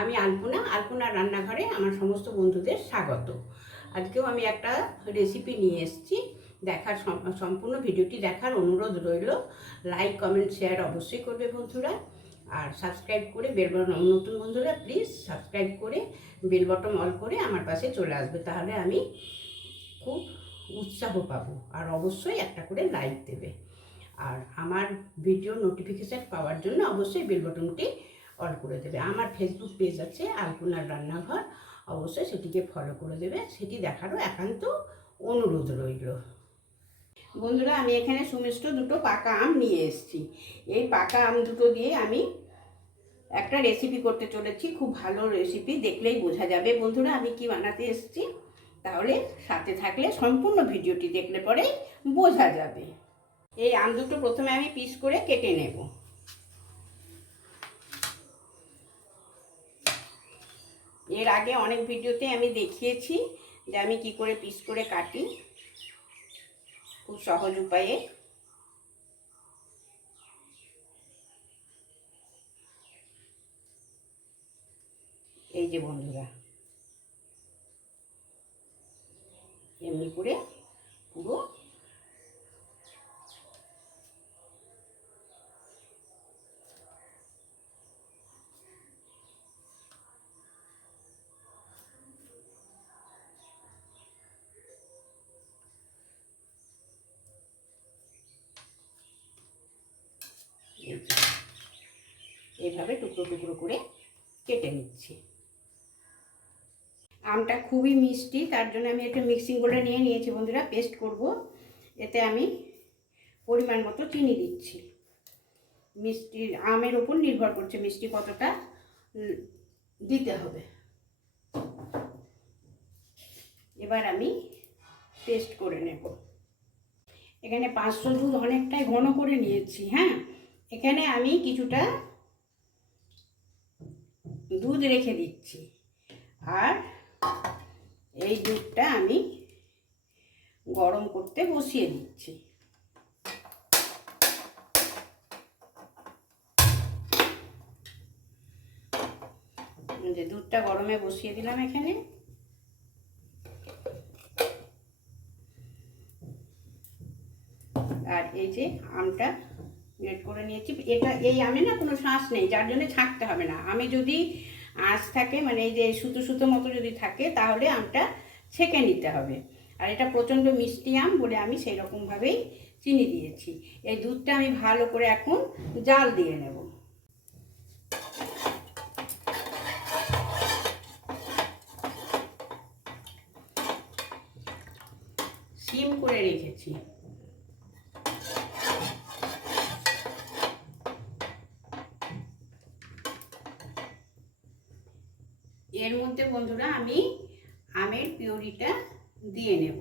আমি আলপনা আলপনা রান্নাঘরে আমার সমস্ত বন্ধুদের স্বাগত। আজকেও আমি একটা রেসিপি নিয়ে এসেছি। দেখার সম্পূর্ণ ভিডিওটি দেখার অনুরোধ রইল। লাইক কমেন্ট শেয়ার অবশ্যই করবে বন্ধুরা। আর সাবস্ক্রাইব করে বেল বটন নতুন বন্ধুরা প্লিজ সাবস্ক্রাইব করে বেল বটন অল করে আমার পাশে চলে আসবে। তাহলে আমি খুব উৎসাহ পাবো আর অবশ্যই একটা করে লাইক দেবে। আর আমার ভিডিও নোটিফিকেশান পাওয়ার জন্য অবশ্যই বেল বটনটি অল করে দেবে। আমার ফেসবুক পেজ আছে, আলপনার রান্নাঘর। অবশ্যই সেটিকে ফলো করে দেবে। সেটি দেখারও একান্ত অনুরোধ রইল। বন্ধুরা, আমি এখানে সুমিষ্ট দুটো পাকা আম নিয়ে এসেছি। এই পাকা আম দুটো দিয়ে আমি একটা রেসিপি করতে চলেছি। খুব ভালো রেসিপি দেখলেই বোঝা যাবে। বন্ধুরা, আমি কি বানাতে এসেছি? তাহলে সাথে থাকলে সম্পূর্ণ ভিডিওটি দেখলে পরে বোঝা যাবে। এই আম দুটো প্রথমে আমি পিস করে কেটে নেব। এর আগে অনেক ভিডিওতে আমি দেখিয়েছি যে আমি কি করে পিস করে কাটি খুব সহজ উপায়ে। এই যে বন্ধুরা, এমনি করে পুরো এই যে, এইভাবে টুকরো টুকরো করে কেটে নিচ্ছি। আমটা খুবই মিষ্টি, তার জন্য আমি একটা মিক্সিং বলে নিয়ে নিয়েছি বন্ধুরা পেস্ট করব। এতে আমি পরিমাণ মতো চিনি দিচ্ছি। মিষ্টি, আমের ওপর নির্ভর করছে মিষ্টি কতটা দিতে হবে। এবার আমি পেস্ট করে নেব। এখানে পাঁচশো দুধ অনেকটাই ঘন করে নিয়েছি হ্যাঁ? এখানে আমি কিছুটা দুধ রেখে দিচ্ছি। আর এই দুধটা আমি গরম করতে বসিয়ে দিচ্ছি। যে দুধটা গরমে বসিয়ে দিলাম এখানে। আর এই যে আমটা গ্রেট করে নিয়েছি। এটা, এই আমে না কোনো শ্বাস নেই, যার জন্য ছাঁকতে হবে না। আমি যদি আঁশ থাকে মানে এই যে সুতো সুতো মতো যদি থাকে, তাহলে আমটা ছেঁকে নিতে হবে। আর এটা প্রচণ্ড মিষ্টি আম বলে আমি সেই রকমভাবেই চিনি দিয়েছি। এই দুধটা আমি ভালো করে এখন জাল দিয়ে নেব। সিম করে রেখেছি এর মধ্যে বন্ধুরা আমি আমের পিউরিটা দিয়ে নেব।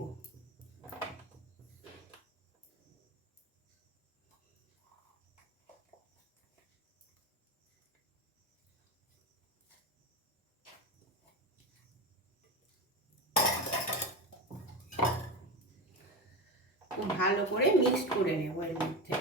ভালো করে মিক্সড করে নেব এর মধ্যে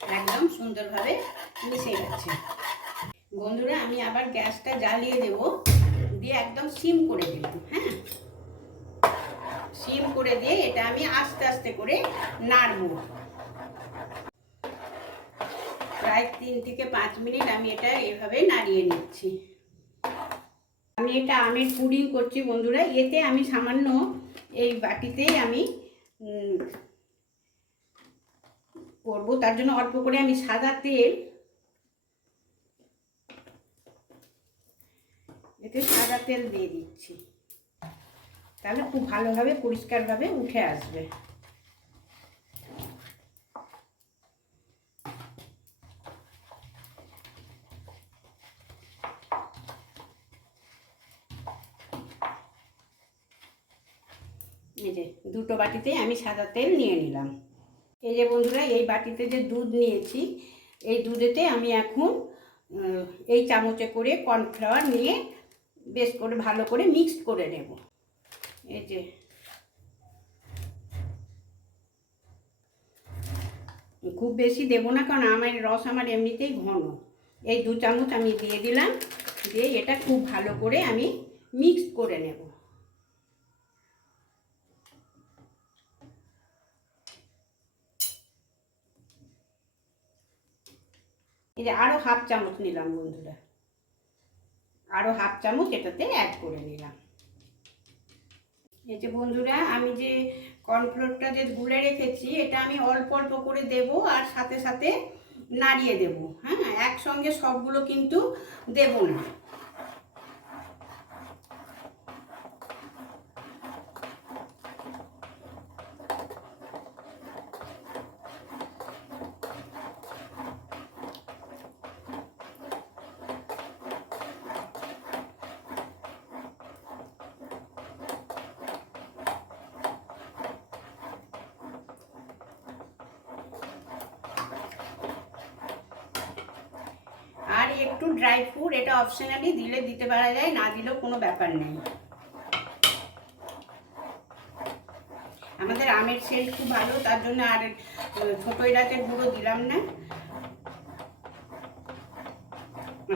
একদম সুন্দরভাবে মিশে গেছে বন্ধুরা, আমি আবার গ্যাসটা জ্বালিয়ে দেব। দিয়ে একদম সিম করে দেব হ্যাঁ? সিম করে দিয়ে এটা আমি আস্তে আস্তে করে নাড়ব। প্রায় তিন থেকে পাঁচ মিনিট আমি এটা এভাবে নাড়িয়ে নিচ্ছি। আমি এটা আমের পুডিং করছি বন্ধুরা, এতে আমি সামান্য এই বাটিতেই আমি করব, তার জন্য অল্প করে আমি সাদা তেল, এতে সাদা তেল দিয়ে দিচ্ছি। তাহলে খুব ভালোভাবে, পরিষ্কারভাবে উঠে আসবে। এই যে দুটো বাটিতে আমি সাদা তেল নিয়ে নিলাম। এই যে বন্ধুরা, এই বাটিতে যে দুধ নিয়েছি, এই দুধেতে আমি এখন এই চামচে করে কর্নফ্লাওয়ার নিয়ে বেশ করে ভালো করে মিক্সড করে নেব। এই যে, খুব বেশি দেবো না, কারণ আমার রস আমার এমনিতেই ঘন। এই দু চামচ আমি দিয়ে দিলাম, দিয়ে এটা খুব ভালো করে আমি মিক্স করে নেব। যে আরও হাফ চামচ নিলাম বন্ধুরা। আরও হাফ চামচ এটাতে অ্যাড করে নিলাম। এই যে বন্ধুরা, আমি যে কর্নফ্লোরটা যে গুলে রেখেছি, এটা আমি অল্প অল্প করে দেব আর সাথে সাথে নাড়িয়ে দেব। হ্যাঁ একসঙ্গে সবগুলো কিন্তু দেব না আর একটু ড্রাই ফ্রুট এটা অপশনালি দিলে দিতে পারা যায়, না দিলেও কোনো ব্যাপার নেই। আমাদের আমের সেল খুব ভালো, তার জন্য আর ছোটো এলাচের গুঁড়ো দিলাম না।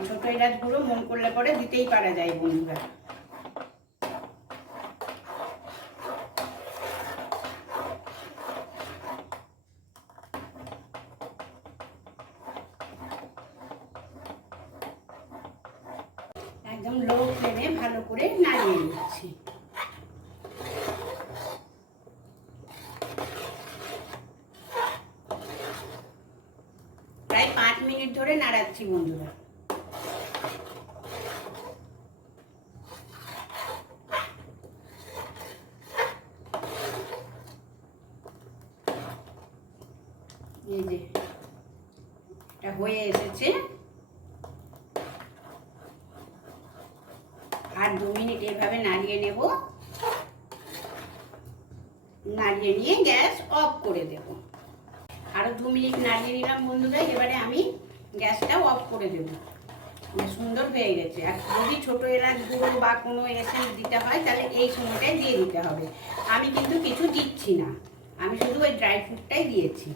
ছোটো এলাচ গুঁড়ো মন করলে পরে দিতেই পারা যায় বন্ধুরা একদম লো ফ্লেমে ভালো করে নাড়িয়ে নিচ্ছি প্রায় ধরে নাড়াচ্ছি, বন্ধুরা। হয়ে এসেছে। আর দু মিনিট এভাবে নাড়িয়ে নেব। নাড়িয়ে নিয়ে গ্যাস অফ করে দেব। আরও দু মিনিট নাড়িয়ে নিলাম, বন্ধুরা। এবারে আমি গ্যাসটাও অফ করে দেব। বেশ সুন্দর হয়ে গেছে। আর যদি ছোটো এলাচ গুঁড়ো বা কোনো এসেন্স দিতে হয়, তাহলে এই সময়টাই দিয়ে দিতে হবে। আমি কিন্তু কিছু দিচ্ছি না। আমি শুধু ওই ড্রাই ফ্রুটটাই দিয়েছি।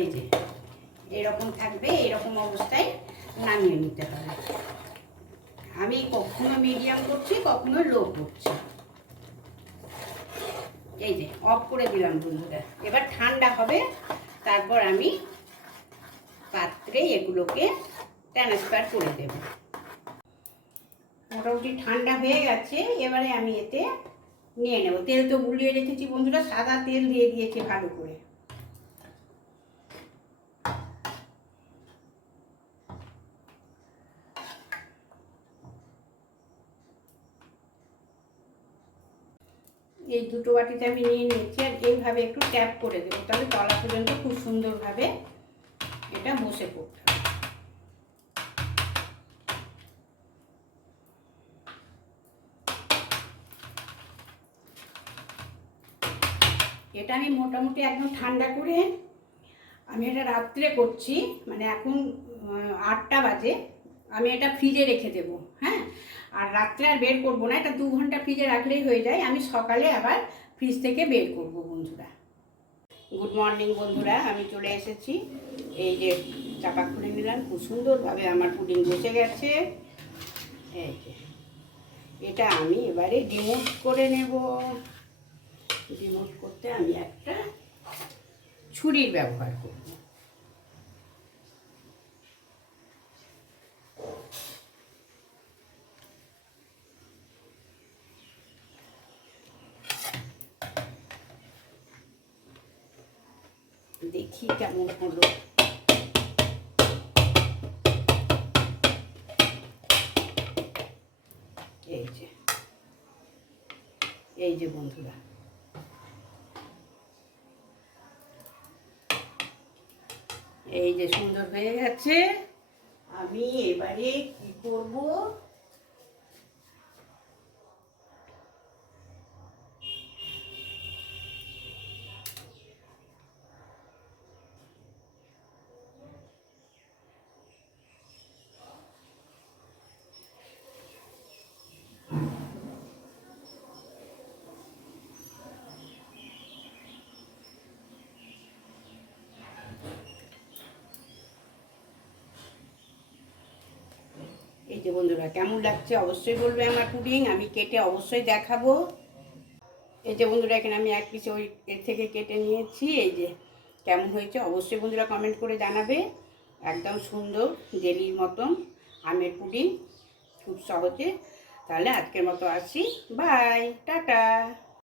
এই যে, এরকম থাকবে, এরকম অবস্থায় নামিয়ে নিতে হবে। আমি কখনো মিডিয়াম করছি, কখনো লো করছি। এই যে অফ করে দিলাম বন্ধুরা। এবার ঠান্ডা হবে, তারপর আমি পাত্রে এগুলোকে ট্রান্সফার করে দেব। মোটামুটি ঠান্ডা হয়ে গেছে, এবারে আমি এতে নিয়ে নেব। তেল তো গুলিয়ে রেখেছি বন্ধুরা, সাদা তেল দিয়ে দিয়েছি ভালো করে। এই দুটো বাটিতে আমি নিয়ে নিয়েছি আর এইভাবে একটু ট্যাপ করে দেবো। তাহলে তলা পর্যন্ত খুব সুন্দরভাবে এটা বসে পড়তে এটা আমি মোটামুটি একদম ঠান্ডা করে আমি এটা রাত্রে করছি মানে এখন আটটা বাজে, আমি এটা ফ্রিজে রেখে দেবো হ্যাঁ? আর রাত্রে আর বের করব না, এটা দু ঘণ্টা ফ্রিজে রাখলেই হয়ে যায়। আমি সকালে আবার ফ্রিজ থেকে বের করব বন্ধুরা। গুড মর্নিং বন্ধুরা, আমি চলে এসেছি। এই যে চাপা খুলে নিলাম, খুব সুন্দরভাবে আমার পুডিং বসে গেছে। এই যে, এটা আমি এবারে ডিমোট করে নেব। ডিমোট করতে আমি একটা ছুরির ব্যবহার করব। দেখি কেমন হলো। এই যে এই যে বন্ধুরা। এই যে সুন্দর হয়ে গেছে। আমি এবারে কি করব? যে বন্ধুরা, কেমন লাগছে অবশ্যই বলবে আমার পুডিং আমি কেটে অবশ্যই দেখাবো। এই যে বন্ধুরা, এখানে আমি এক পিস ওই এর থেকে কেটে নিয়েছি, এই যে কেমন হয়েছে অবশ্যই বন্ধুরা কমেন্ট করে জানাবে। একদম সুন্দর জেলির মতন আমের পুডিং খুব সহজে। তাহলে আজকের মতো আসি বাই টাটা।